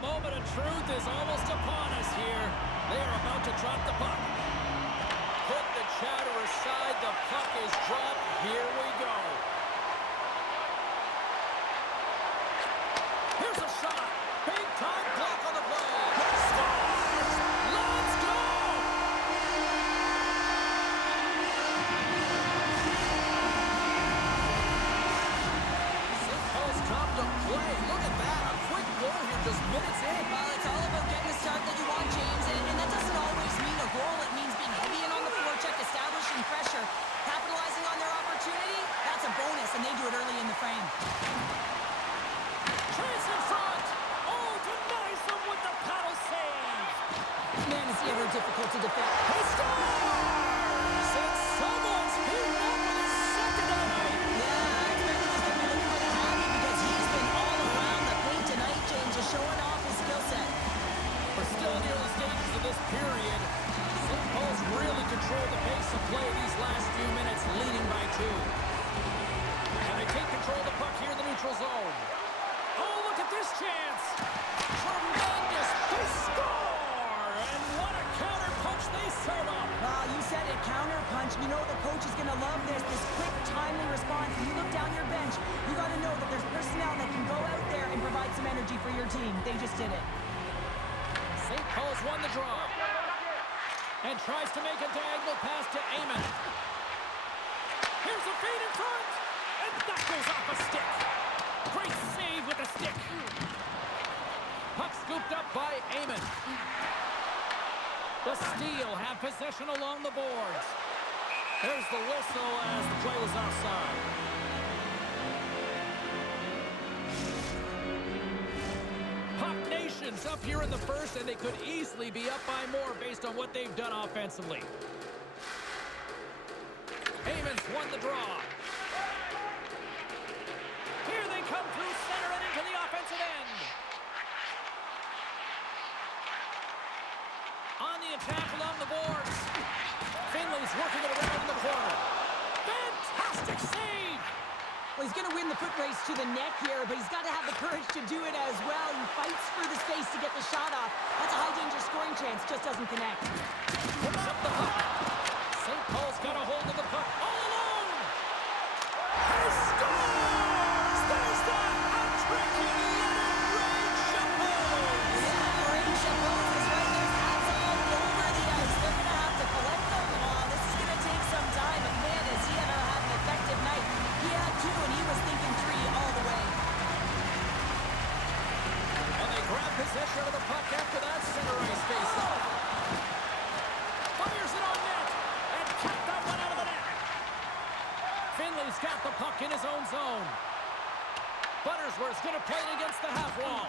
moment of truth is almost upon us here. They are about to drop the puck. Put the chatter aside. The puck is dropped. Here we go. Here's a shot. Big time block on the play. Scores! Let's go! St. Paul's top to play. Look at that. A quick goal here just minutes in. Well, it's all about getting the start that you want, James, and that doesn't always mean a goal. It means being heavy in on the forecheck, establishing pressure, capitalizing on their opportunity. That's a bonus, and they do it early in the frame. Chase in front. Oh, denies them with the paddle save. Man, is he ever difficult to defend. He scores! And someone's beaten up with his second tonight. Yeah, I expect he's going to be looking pretty happy because he's been all around the paint tonight, James, just showing off his skill set. We're still in the early stages of this period. St. Paul's really controlled the pace of play these last few minutes, leading by 2. And they take control of the puck here in the neutral zone. Oh, look at this chance. Tremendous. They score! And what a counter punch they serve up. Well, you said it, counter punch. You know the coach is going to love this quick, timely response. You look down your bench, you got to know that there's personnel that can go out there and provide some energy for your team. They just did it. St. Paul's won the draw. And tries to make a diagonal pass to Amon. Here's a feed in front. And that goes off a stick. Great save with the stick. Puck scooped up by Amon. The Steel have possession along the boards. There's the whistle as the play was offside. Puck Nation's up here in the first, and they could easily be up by more based on what they've done offensively. Amon's won the draw. Here they come through center and into the offensive end. On the attack along the boards. Finley's working it around in the corner. Fantastic save! Well, he's going to win the foot race to the net here, but he's got to have the courage to do it as well. He fights for the space to get the shot off. That's a high-danger scoring chance, just doesn't connect. Picks up the puck. St. Paul's got a hold of the puck all alone. He scores! There's the hat-trick in Leonard Ray Chapeau. Yeah, Ray Chapeau is right. There's hats all over the ice. They're going to have to collect them. This is going to take some time, but man, has he ever had an effective night. He had 2, and he was thinking 3 all the way. And they grab possession of the puck after that center ice face-off. Fires it on net and kept that one out of the net. Finley's got the puck in his own zone. Buttersworth's going to play it against the half wall.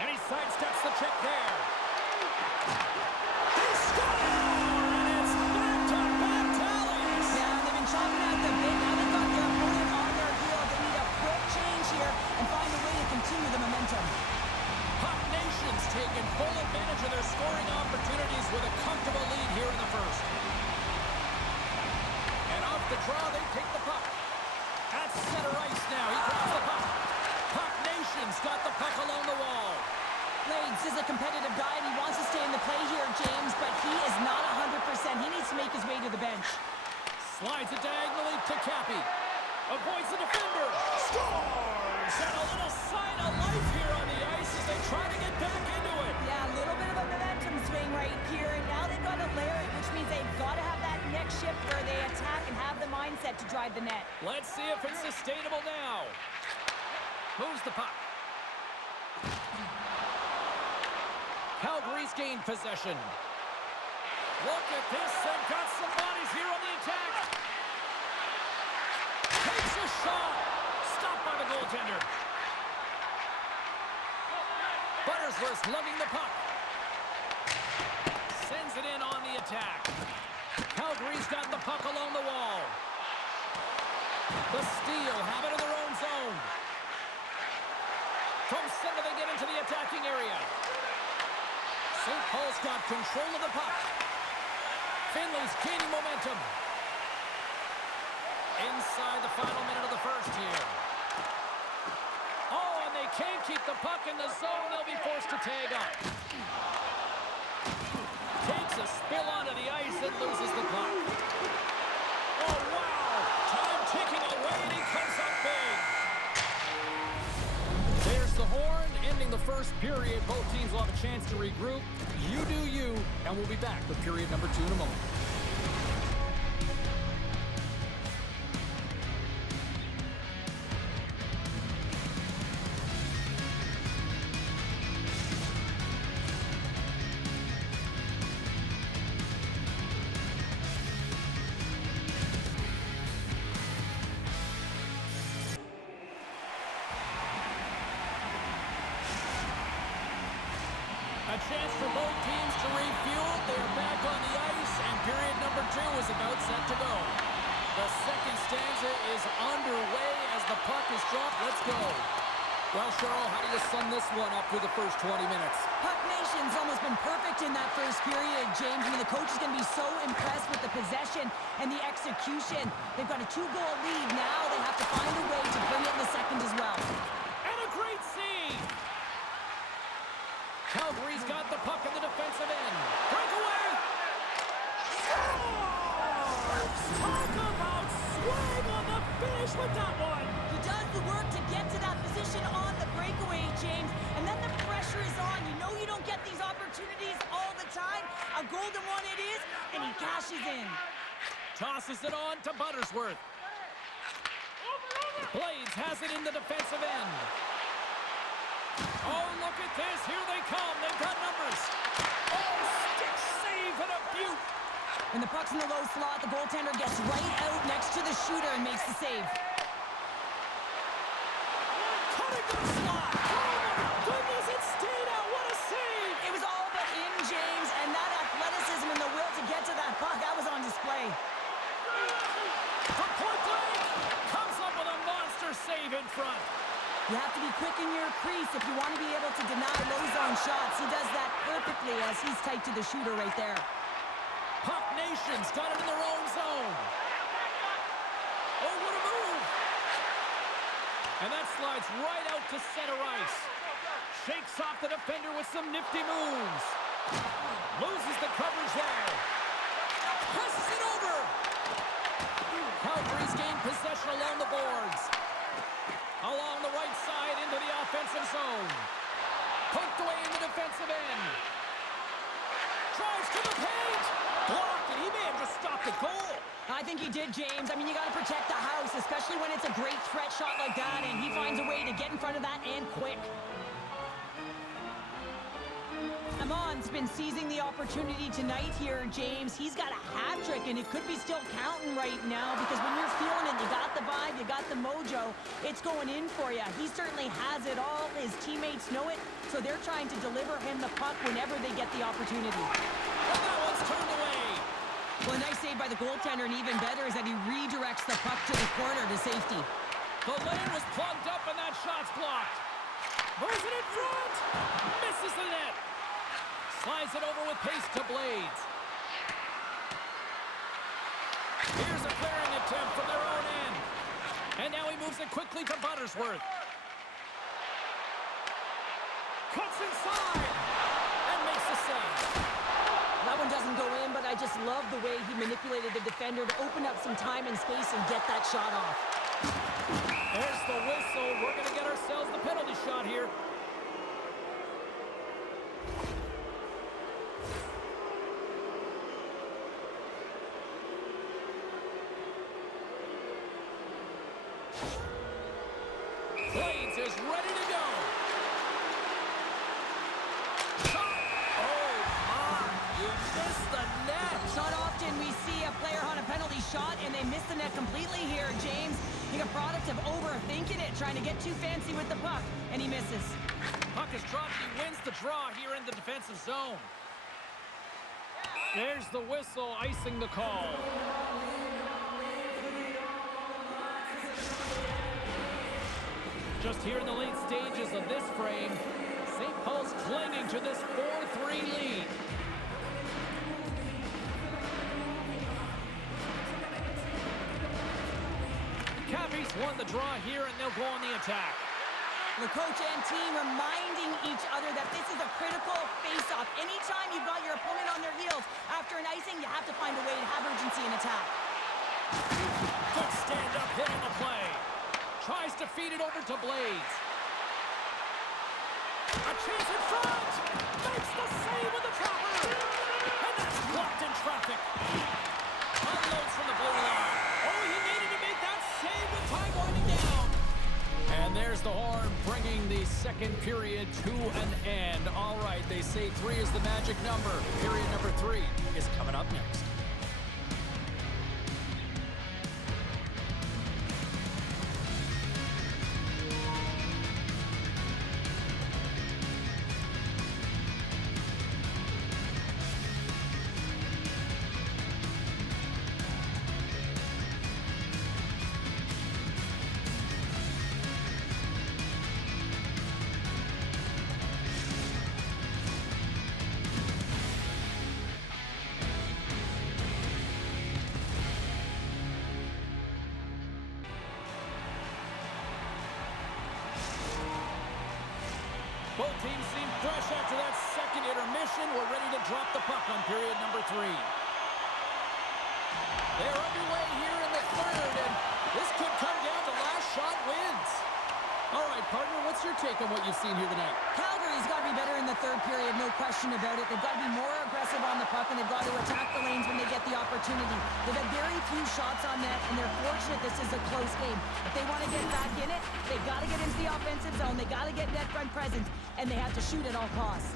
And he sidesteps the check there. They score! And it's back-to-back tallies. Yeah, they've been chopping at the bit. Now they've got their opponent on their heel. They need a quick change here and find a way to continue the momentum. Puck Nation's taking full advantage of their scoring opportunities with a comfortable lead here in the first. And off the draw, they take the puck. At center ice now, he grabs the puck. Puck Nation's got the puck along the wall. Blades is a competitive guy, and he wants to stay in the play here, James, but he is not 100%. He needs to make his way to the bench. Slides it diagonally to Cappy. Avoids the defender. Scores! And a little sign of life here on the ice as they try to get back into it. Yeah, a little bit of a momentum swing right here, and now they've got to layer it, which means they've got to have that next shift where they attack and have the mindset to drive the net. Let's see if it's sustainable now. Moves the puck. Calgary's gained possession. Look at this. They've got some bodies here on the attack. Takes a shot. Stopped by the goaltender. Buttersworth lugging the puck. Sends it in on the attack. Calgary's got the puck along the wall. The Steel have it in their own zone. From center they get into the attacking area. St. Paul's got control of the puck. Finley's gaining momentum. Inside the final minute of the first here. Oh, and and they can't keep the puck in the zone. They'll be forced to tag up. Takes a spill onto the ice and loses the puck. Oh, wow! Time ticking away, and he comes up big. There's the horn, ending the first period. Both teams will have a chance to regroup. You do you, and we'll be back with period number 2 in a moment. A chance for both teams to refuel. They're back on the ice, and period number 2 is about set to go. The second stanza is underway as the puck is dropped. Let's go. Well, Cheryl, how do you sum this one up through the first 20 minutes? Puck Nation's almost been perfect in that first period, James. I mean, the coach is going to be so impressed with the possession and the execution. They've got a 2-goal lead now. They have to find a way to bring it in the second as well. And a great save! Calgary's got the puck in the defensive end. Breakaway! Scores! Talk about swing on the finish with that one! He does the work to get to that position on the breakaway, James, and then the pressure is on. You know you don't get these opportunities all the time. A golden one it is, and he cashes in. Tosses it on to Buttersworth. Blades has it in the defensive end. Oh, look at this. Here they come. They've got numbers. Oh, stick save and a beaut. When the puck's in the low slot, the goaltender gets right out next to the shooter and makes the save. Cutting to the slot. Oh, my goodness, it stayed out. What a save. It was all but in, James, and that athleticism and the will to get to that puck, that was on display. From point blank, comes up with a monster save in front. You have to be quick in your crease if you want to be able to deny low zone shots. He does that perfectly as he's tight to the shooter right there. Puck Nation's got it in their own zone. Oh, what a move. And that slides right out to center ice. Shakes off the defender with some nifty moves. Loses the coverage there. Passes it over. Calgary's gained possession along the boards. Along the right side into the offensive zone. Poked away in the defensive end. Drives to the paint. Blocked, and he may have just stopped the goal. I think he did, James. I mean, you got to protect the house, especially when it's a great threat shot like that, and he finds a way to get in front of that and quick. Amon's been seizing the opportunity tonight here, James. He's got a hat trick, and it could be still counting right now because when you're feeling it, you got the vibe, you got the mojo, it's going in for you. He certainly has it all. His teammates know it, so they're trying to deliver him the puck whenever they get the opportunity. And that one's turned away. Well, a nice save by the goaltender, and even better is that he redirects the puck to the corner to safety. The lane was plugged up, and that shot's blocked. Moves it in front. Misses the net. Slides it over with pace to Blades. Here's a clearing attempt from their own end. And now he moves it quickly to Buttersworth. Cuts inside and makes the save. That one doesn't go in, but I just love the way he manipulated the defender to open up some time and space and get that shot off. There's the whistle. We're going to get ourselves the penalty shot here. Blades is ready to go. Shot. Oh, my. You missed the net. Not often we see a player on a penalty shot and they miss the net completely here, James. He's a product of overthinking it, trying to get too fancy with the puck, and he misses. Puck is dropped. He wins the draw here in the defensive zone. There's the whistle, icing the call. Just here in the late stages of this frame, St. Paul's clinging to this 4-3 lead. Cappies won the draw here, and they'll go on the attack. The coach and team reminding each other that this is a critical face-off. Anytime you've got your opponent on their heels after an icing, you have to find a way to have urgency in attack. Good stand-up hit on the play. Tries to feed it over to Blades. A chance in front. Makes the save with the chopper. And that's blocked in traffic. Unloads from the blue line. Oh, he needed to make that save with time winding down. And there's the horn, bringing the second period to an end. All right, they say 3 is the magic number. Period number 3 is coming up next. Both teams seem fresh after that second intermission. We're ready to drop the puck on period number 3. They're underway here in the third, and this could come down to last shot wins. All right, partner, what's your take on what you've seen here tonight? Calgary's got to be better in the third period, no question about it. They've got to be more aggressive on the puck, and they've got to attack the lanes when they get the opportunity. They've had very few shots on net, and they're fortunate this is a close game. If they want to get back in it, they've got to get into the offensive zone. They got to get net front presence, and they have to shoot at all costs.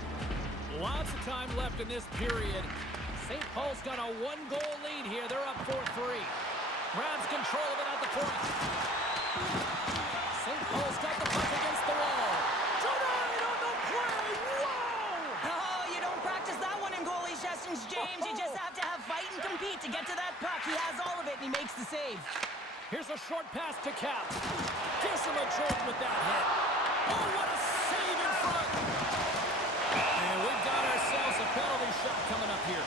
Lots of time left in this period. St. Paul's got a 1-goal lead here. They're up 4-3. Grabs control of it at the point. St. Paul's got the puck against the wall. Denied on the play. Whoa! Oh, you don't practice that one in goalie sessions, James. You just have to have fight and compete to get to that puck. He has all of it, and he makes the save. Here's a short pass to Cap. Gives him a jolt with that hit. Oh, what a save in front. And we've got ourselves a penalty shot coming up here.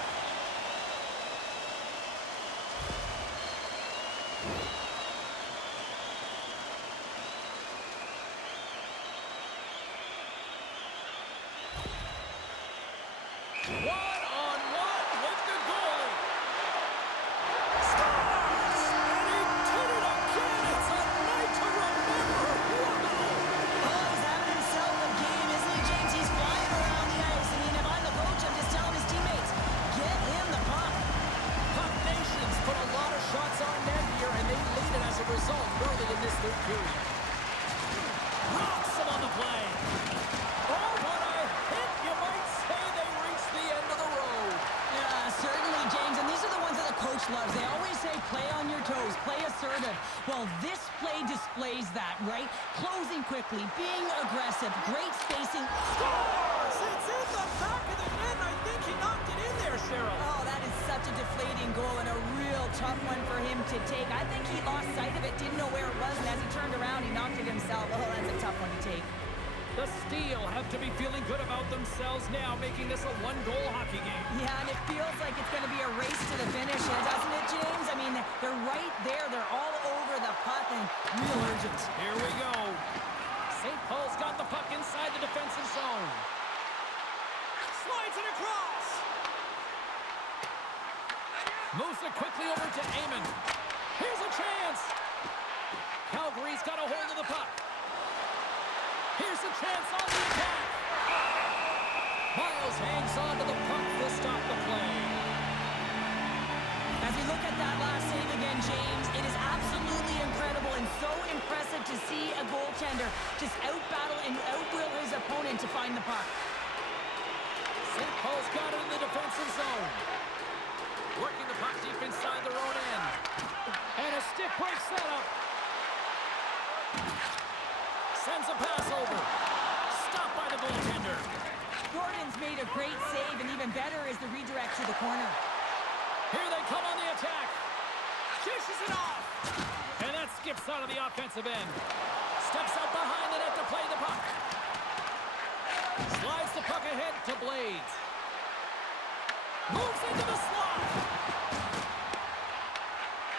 One-on-one with the goalie. Scores! And he did it again. It's a night to remember. Wow! Oh, he's having himself a game, isn't he, James? He's flying around the ice. I mean, if I'm the coach, I'm just telling his teammates, get him the puck. Puck Nations put a lot of shots on net here, and they lead it as a result early in this third period. Rocks him on the play. Oh, what a hit. You might say they reached the end of the road. Yeah, certainly, James. And these are the ones that the coach loves. They always say, play on your toes, play assertive. Well, this play displays that, right? Closing quickly, being aggressive, great spacing. Scores! It's in the back of the net. I think he knocked it in there, Cheryl. Oh, that is such a deflating goal and a real tough one for him to take. I think he lost sight of it, didn't know where it was, and as he turned around, he knocked it himself. Oh, that's a tough one to take. The Steel have to be feeling good about themselves now, making this a 1-goal hockey game. Yeah, and it feels like it's going to be a race to the finish, doesn't it, James? I mean, they're right there. They're all over the puck and real urgent. Here we go. St. Paul's got the puck inside the defensive zone. Slides it across. Moves it quickly over to Amon. Here's a chance. Calgary's got a hold of the puck. Here's a chance on the attack. Miles hangs on to the puck to stop the play. As we look at that last save again, James, it is absolutely incredible and so impressive to see a goaltender just out-battle and out-will his opponent to find the puck. St. Paul's got it in the defensive zone. Working the puck deep inside their own end. And a stick break setup. Sends a pass over. Stopped by the goaltender. Gordon's made a great save, and even better is the redirect to the corner. Here they come on the attack. Dishes it off. And that skips out of the offensive end. Steps out behind the net to play the puck. Slides the puck ahead to Blades. Moves into the slot.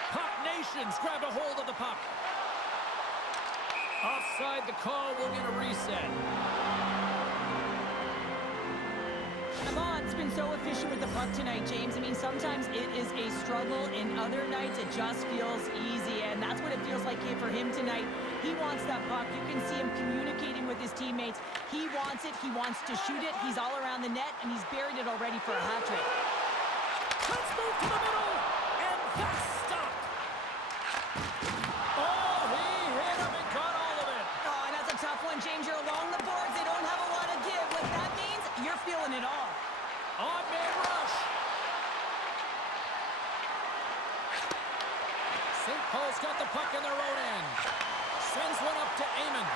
Puck Nations grabbed a hold of the puck. Offside the call. We'll get a reset. Amon's been so efficient with the puck tonight, James. I mean, sometimes it is a struggle, and other nights it just feels easy, and that's what it feels like here for him tonight. He wants that puck. You can see him communicating with his teammates. He wants it. He wants to shoot it. He's all around the net, and he's buried it already for a hat trick. Let's move to the middle, and that's stopped. Oh, he hit him and caught all of it. Oh, and that's a tough one, James. You're along the boards. They don't have a lot of give. What that means, you're feeling it all. On-man rush. St. Paul's got the puck in their own end. Sends one up to Amon.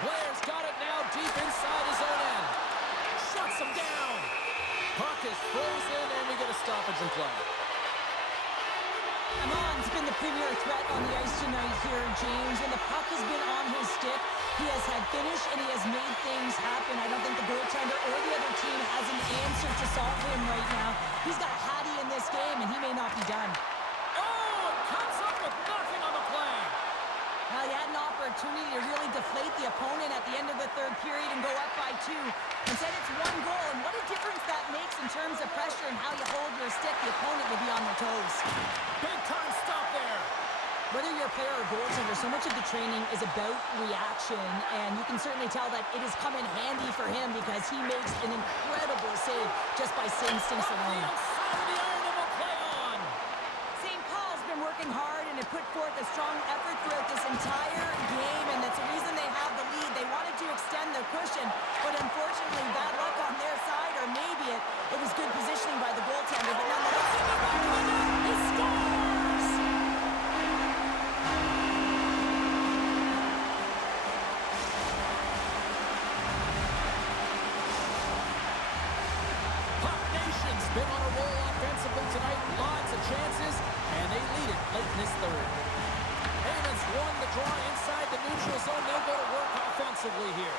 Blair's got it now deep inside his own end. Shuts him down. Puck is frozen, and we get a stoppage in play. Amon's been the premier threat on the ice tonight here, James. When the puck has been on his stick, he has had finish, and he has made things happen. I don't think the goaltender or the other team has an answer to solve him right now. He's got Hattie in this game, and he may not be done. Oh, it comes up with nothing on the play. He had an opportunity to really deflate the opponent at the end of the third period and go up by 2. Instead, it's 1 goal, and what a difference that makes in terms of pressure and how you hold your stick. The opponent will be on their toes. Big time stop there. Whether you're a player or goaltender, so much of the training is about reaction, and you can certainly tell that it has come in handy for him because he makes an incredible save just by instincts alone. Outside of the iron, and we'll play on. St. Paul's been working hard and have put forth a strong effort throughout this entire game, and that's the reason they have the lead. They wanted to extend their cushion, but unfortunately, bad luck on their side, or maybe it was good positioning by the goaltender, but nonetheless, He scores! Puck Nation's been on a roll offensively tonight. Lots of chances, and they lead it late in this third. Haman's won the draw inside the neutral zone. They'll go to work offensively here.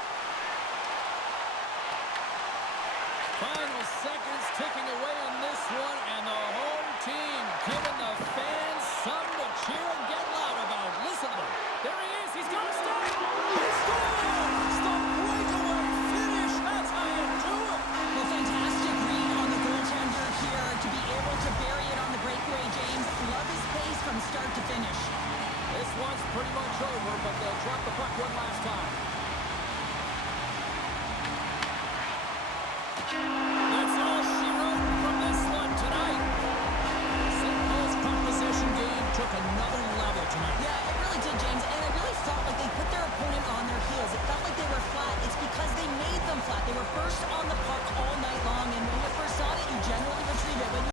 Final seconds ticking away on this one, and the home team giving the fans something to cheer and get loud about. Listen to them. There he is. He's got a stop. He scores! The breakaway finish. That's how you do it. well, fantastic read on the goaltender here to be able to bury it on the breakaway, James. Love his pace from start to finish. This one's pretty much over, but they'll drop the puck one last time.